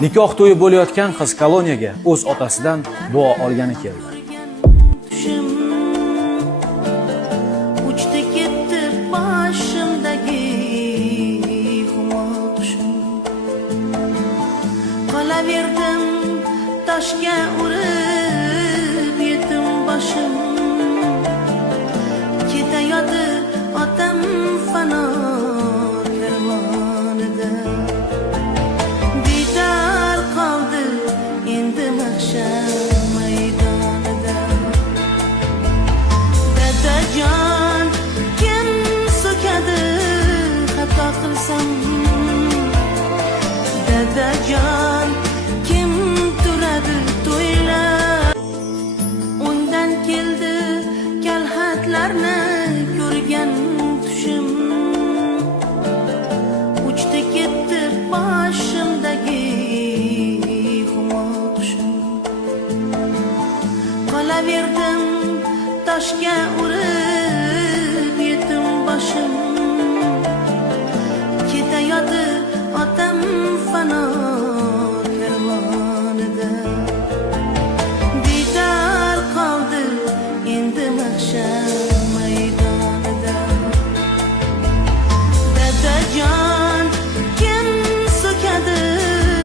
Nikoh to'yi bo'layotgan qiz koloniyaga o'z otasidan duo olgani keldi. Uchdi ketdi boshimdagi qushim. Qolaverdim toshga urib yetim boshim. Ketayotdi otam fano karvonida. Didor qoldi endi mahshar maydonida. Dadajon kim so'kadi xato qilsam? Dadajon kim turadi to'ylar? Undan keldi kalxatlarni ko'rgan tushim. Uchdi ketdi boshimdagi qushim. Qolaverdim toshga urib